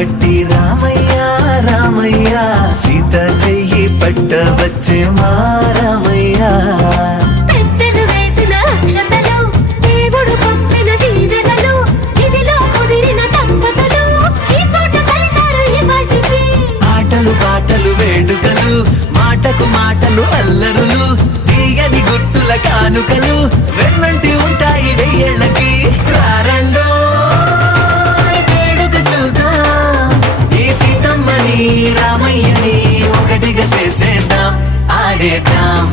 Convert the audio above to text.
పట్టి రామయ్య రామయ్య సీత చెయ్యి పట్ట వచ్చే మా రామయ్య. పెద్దలు వేసిన అక్షతలు, దేవుడు పంపిన దీవెనలు, ఇవిలో కుదిరిన దంపతులు ఈ చోట కలిసారు ఈ పాటికి. ఆటలు పాటలు వేడుకలు, మాటకు మాటలు అల్లరులు, తీయని గుర్తుల కానుకలు వెన్నంటి ఉంటాయి వెయ్యేళ్ళకి. రారండో వేడుక చూద్దాం, ఈ సీతమ్మని రామయ్యని ఒకటిగా చేసేద్దాం, ఆడేద్దాం.